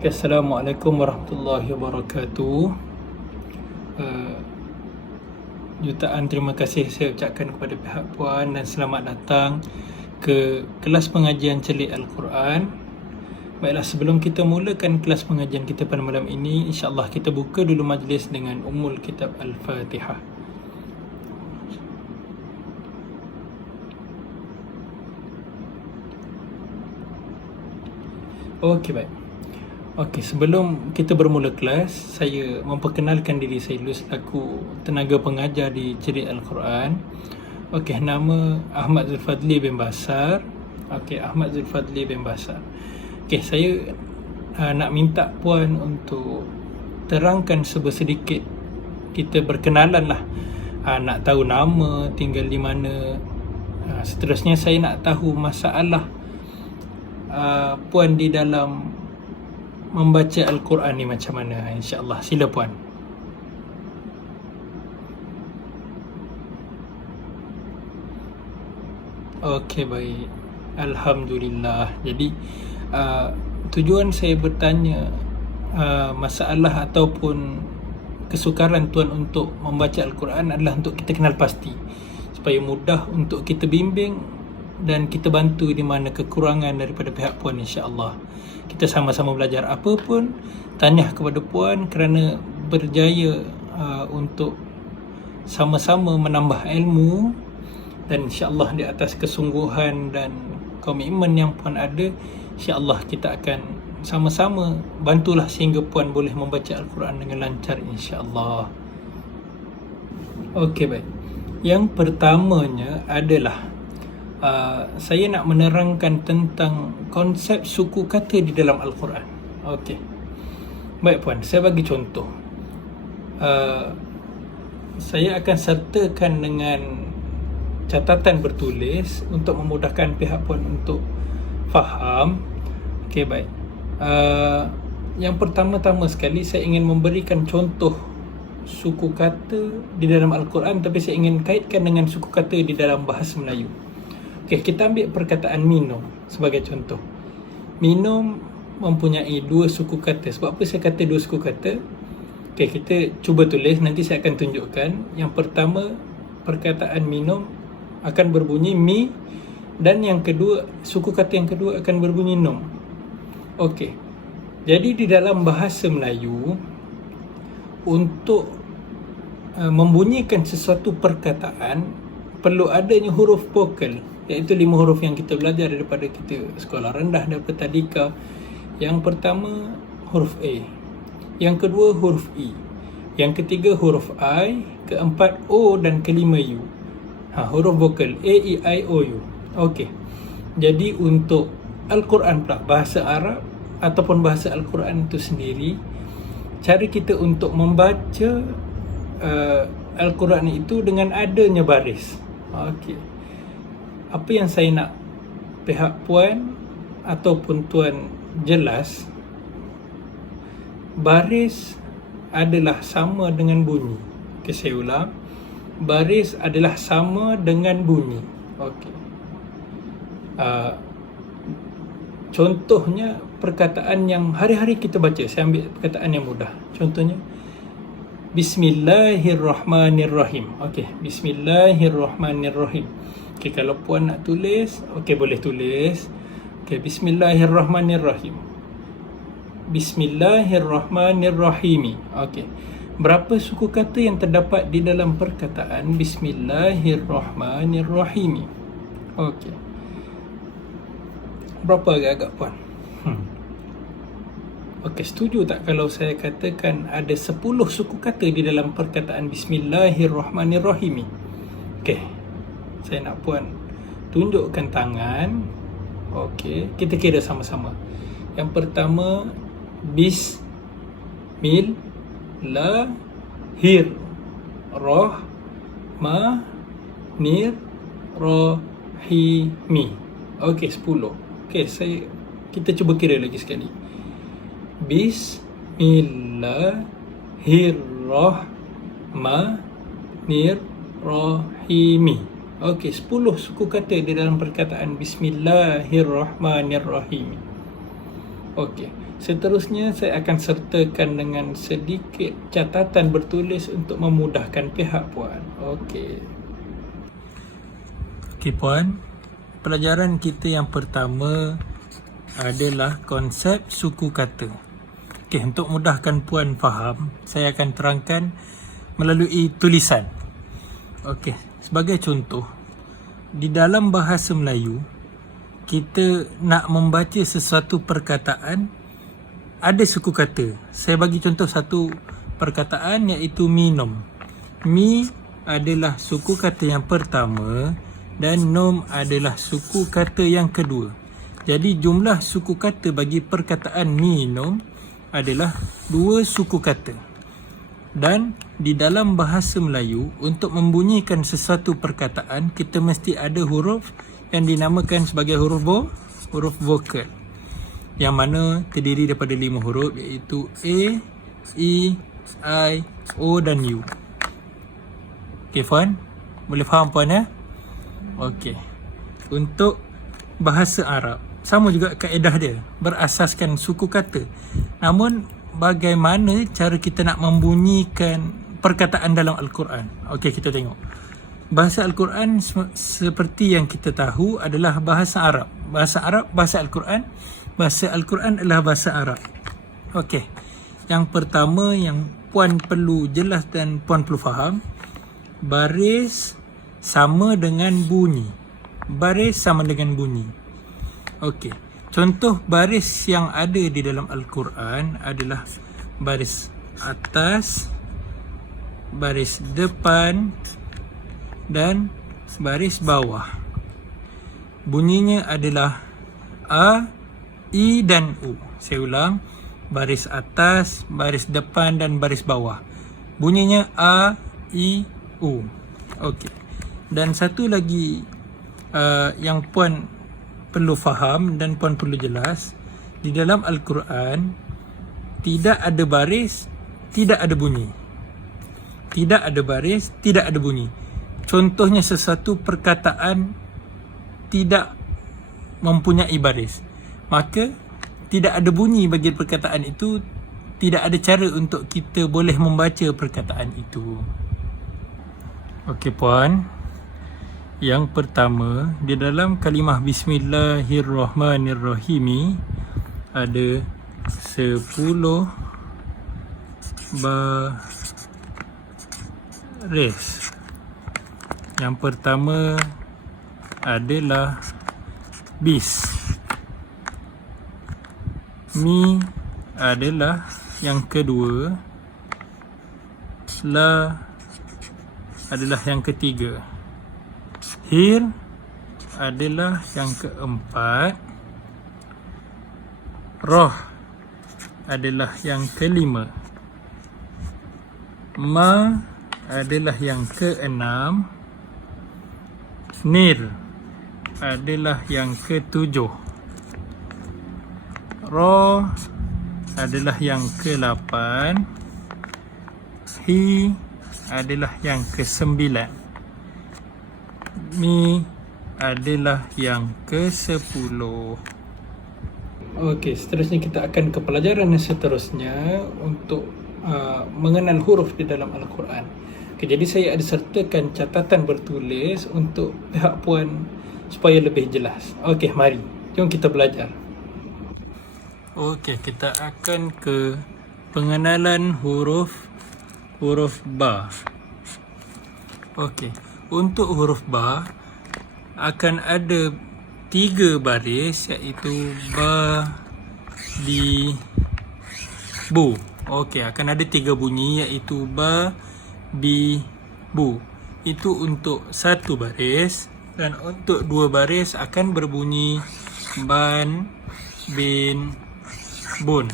Assalamualaikum warahmatullahi wabarakatuh. Uh, Jutaan terima kasih saya ucapkan kepada pihak puan dan selamat datang ke kelas pengajian celik Al-Quran. Baiklah, sebelum kita mulakan kelas pengajian kita pada malam ini, insya-Allah kita buka dulu majlis dengan Ummul Kitab Al-Fatihah. Okey, baik. Okey, sebelum kita bermula kelas, saya memperkenalkan diri saya dulu selaku tenaga pengajar di Celik Al-Quran. Okey, nama Ahmad Zulfadli bin Basar. Okey, Ahmad Zulfadli bin Basar. Okey, saya nak minta puan untuk terangkan sedikit, kita berkenalan lah. Nak tahu nama, tinggal di mana. Seterusnya saya nak tahu masalah puan di dalam membaca Al-Quran ni macam mana, insya-Allah. Sila puan. Okey, baik. Alhamdulillah. Jadi tujuan saya bertanya masalah ataupun kesukaran tuan untuk membaca Al-Quran adalah untuk kita kenal pasti, supaya mudah untuk kita bimbing dan kita bantu di mana kekurangan daripada pihak puan, insya-Allah. Kita sama-sama belajar. Apa pun tanya kepada puan kerana berjaya untuk sama-sama menambah ilmu, dan insya-Allah di atas kesungguhan dan komitmen yang puan ada, insya-Allah kita akan sama-sama bantulah sehingga puan boleh membaca Al-Quran dengan lancar, insya-Allah. Okey, baik. Yang pertamanya adalah saya nak menerangkan tentang konsep suku kata di dalam Al-Quran. Okey. Baik puan, saya bagi contoh. Saya akan sertakan dengan catatan bertulis untuk memudahkan pihak puan untuk faham. Okey, baik. Yang pertama-tama sekali saya ingin memberikan contoh suku kata di dalam Al-Quran, tapi saya ingin kaitkan dengan suku kata di dalam bahasa Melayu. Okay, kita ambil perkataan minum sebagai contoh. Minum mempunyai dua suku kata. Sebab apa saya kata dua suku kata? Okay, kita cuba tulis, nanti saya akan tunjukkan. Yang pertama, perkataan minum akan berbunyi mi, dan yang kedua, suku kata yang kedua akan berbunyi nom. Okey. Jadi di dalam bahasa Melayu, untuk membunyikan sesuatu perkataan perlu adanya huruf vokal, iaitu 5 huruf yang kita belajar daripada kita sekolah rendah, daripada tadika. Yang pertama huruf A, yang kedua huruf E, yang ketiga huruf I, keempat O dan kelima U. Huruf vokal A, E, I, O, U. Okey. Jadi untuk Al-Quran pula, bahasa Arab ataupun bahasa Al-Quran itu sendiri, cara kita untuk membaca Al-Quran itu dengan adanya baris. Okey. Apa yang saya nak pihak puan ataupun tuan jelas, baris adalah sama dengan bunyi. Okay, saya ulang. Baris adalah sama dengan bunyi. Okey. Contohnya perkataan yang hari-hari kita baca. Saya ambil perkataan yang mudah. Contohnya Bismillahirrahmanirrahim. Okey, Bismillahirrahmanirrahim. Okey, kalau puan nak tulis, okey, boleh tulis. Okey, Bismillahirrahmanirrahim. Bismillahirrahmanirrahim. Okey. Berapa suku kata yang terdapat di dalam perkataan Bismillahirrahmanirrahim? Okey. Berapa agak-agak puan? Okey, setuju tak kalau saya katakan ada 10 suku kata di dalam perkataan Bismillahirrahmanirrahim? Okey. Saya nak puan tunjukkan tangan. Okey, kita kira sama-sama. Yang pertama, Bismillahirrahmanirrahim. Okey, 10. Okey, kita cuba kira lagi sekali. Bismillahirrahmanirrahim. Okey, 10 suku kata di dalam perkataan Bismillahirrahmanirrahim. Okey. Seterusnya saya akan sertakan dengan sedikit catatan bertulis untuk memudahkan pihak puan. Okey. Okey puan, pelajaran kita yang pertama adalah konsep suku kata. Okey, untuk mudahkan puan faham, saya akan terangkan melalui tulisan. Okey, sebagai contoh, di dalam bahasa Melayu, kita nak membaca sesuatu perkataan, ada suku kata. Saya bagi contoh satu perkataan iaitu minum. Mi adalah suku kata yang pertama dan nom adalah suku kata yang kedua. Jadi jumlah suku kata bagi perkataan minum adalah 2 suku kata. Dan di dalam bahasa Melayu, untuk membunyikan sesuatu perkataan, kita mesti ada huruf yang dinamakan sebagai huruf vokal, yang mana terdiri daripada 5 huruf iaitu A, E, I, O dan U. Okey puan, boleh faham puan ya? Okey. Untuk bahasa Arab, sama juga kaedah dia, berasaskan suku kata. Namun bagaimana cara kita nak membunyikan perkataan dalam Al-Quran? Okey, kita tengok. Bahasa Al-Quran seperti yang kita tahu adalah bahasa Arab. Bahasa Arab, bahasa Al-Quran. Bahasa Al-Quran adalah bahasa Arab. Okey. Yang pertama yang puan perlu jelas dan puan perlu faham, baris sama dengan bunyi. Baris sama dengan bunyi. Okey. Contoh baris yang ada di dalam Al-Quran adalah baris atas, baris depan dan baris bawah. Bunyinya adalah A, I dan U. Saya ulang, baris atas, baris depan dan baris bawah. Bunyinya A, I, U. Okey. Dan satu lagi yang puan perlu faham dan puan perlu jelas, di dalam Al-Quran tidak ada baris, tidak ada bunyi. Tidak ada baris, tidak ada bunyi. Contohnya sesuatu perkataan tidak mempunyai baris, maka tidak ada bunyi bagi perkataan itu, tidak ada cara untuk kita boleh membaca perkataan itu. Okey puan, yang pertama, di dalam kalimah Bismillahirrahmanirrahim ada 10 baris. Yang pertama adalah bis. Mi adalah yang kedua. La adalah yang ketiga. Hir adalah yang keempat. Roh adalah yang kelima. Ma adalah yang keenam. Nir adalah yang ketujuh. Ro adalah yang ke-8. Hi adalah yang ke-9. Mi adalah yang ke-10. Okey, seterusnya kita akan ke pelajaran yang seterusnya untuk mengenal huruf di dalam Al-Quran. Okay, jadi saya ada sertakan catatan bertulis untuk pihak puan supaya lebih jelas. Okey, mari. Jom kita belajar. Okey, kita akan ke pengenalan huruf ba. Okey, untuk huruf ba akan ada 3 baris iaitu ba, di, bu. Okey, akan ada 3 bunyi iaitu ba, bi, bu. Itu untuk 1 baris, dan untuk 2 baris akan berbunyi ban, bin, bun.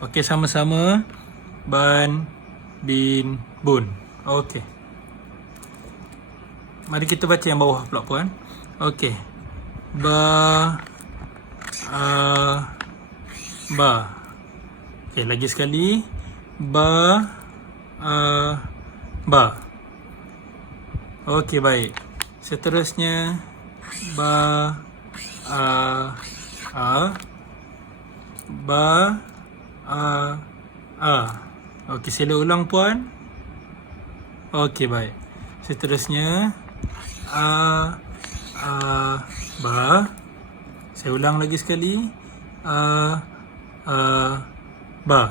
Okey, sama-sama. Ban, bin, bun. Okey. Mari kita baca yang bawah pula puan. Okey. Ba, ba. Okey, lagi sekali. Ba, ba. Okey, baik. Seterusnya ba, ba, a. Okey, sila ulang puan. Okey, baik. Seterusnya ba. Saya ulang lagi sekali. Ba.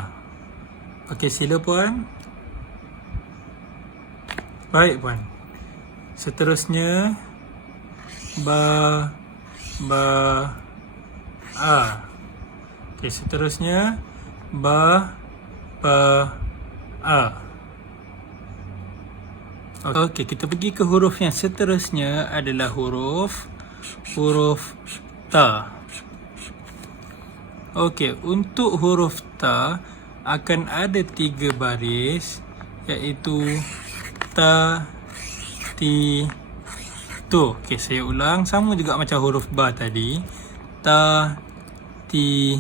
Okey, sila puan. Baik puan. Seterusnya ba, a. Okey, seterusnya ba, a. Okey, kita pergi ke huruf yang seterusnya adalah huruf ta. Okey, untuk huruf ta akan ada 3 baris, iaitu ta, ti, tu. Okey, saya ulang, sama juga macam huruf ba tadi. Ta, ti,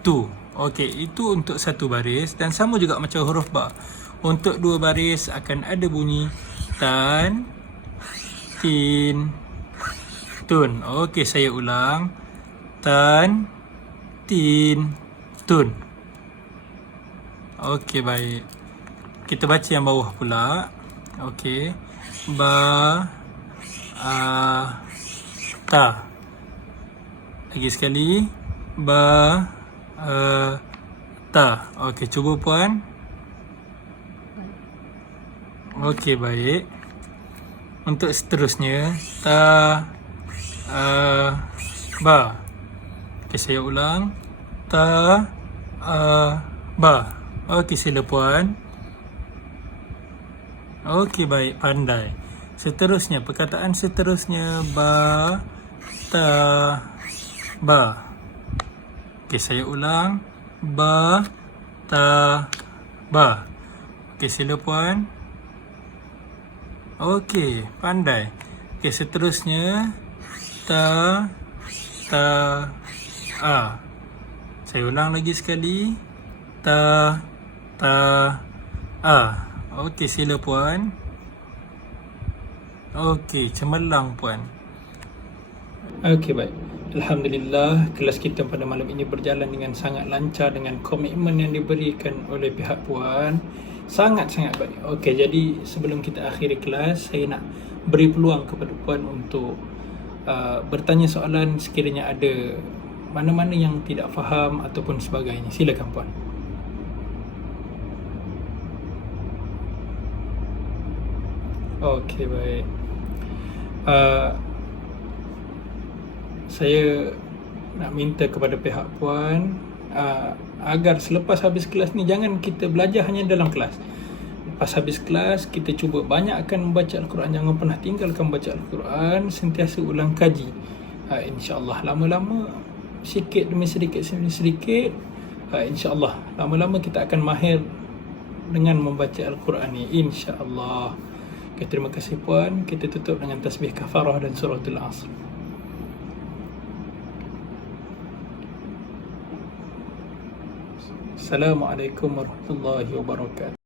tu. Okey, itu untuk satu baris dan sama juga macam huruf ba. Untuk 2 baris akan ada bunyi tan, tin, tun. Okey, saya ulang. Tan, tin, tun. Okey, baik. Kita baca yang bawah pula. Okey. Ba, ta. Lagi sekali. Ba, ta. Okey, cuba puan. Okey, baik. Untuk seterusnya ta, ba. Okey, saya ulang. Ta, ba. Okey, sila puan. Okey, baik, pandai. Seterusnya, perkataan seterusnya ba, ta, ba. Okey, saya ulang. Ba, ta, ba. Okey, sila puan. Okey, pandai. Okey, seterusnya ta, a. Saya ulang lagi sekali. Ta, a. Okey, sila puan. Okey, cemerlang puan. Okey, baik. Alhamdulillah, kelas kita pada malam ini berjalan dengan sangat lancar dengan komitmen yang diberikan oleh pihak puan. Sangat-sangat baik. Okey, jadi sebelum kita akhiri kelas, saya nak beri peluang kepada puan untuk bertanya soalan sekiranya ada mana-mana yang tidak faham ataupun sebagainya. Silakan puan. Okey, baik. Saya nak minta kepada pihak puan agar selepas habis kelas ni jangan kita belajar hanya dalam kelas. Lepas habis kelas kita cuba banyakkan membaca Al-Quran, jangan pernah tinggalkan baca Al-Quran, sentiasa ulang kaji. InsyaAllah lama-lama sedikit demi sedikit InsyaAllah lama-lama kita akan mahir dengan membaca Al-Quran ni, InsyaAllah. Okay, terima kasih puan. Kita tutup dengan tasbih kafarah dan suratul Asr. Assalamualaikum warahmatullahi wabarakatuh.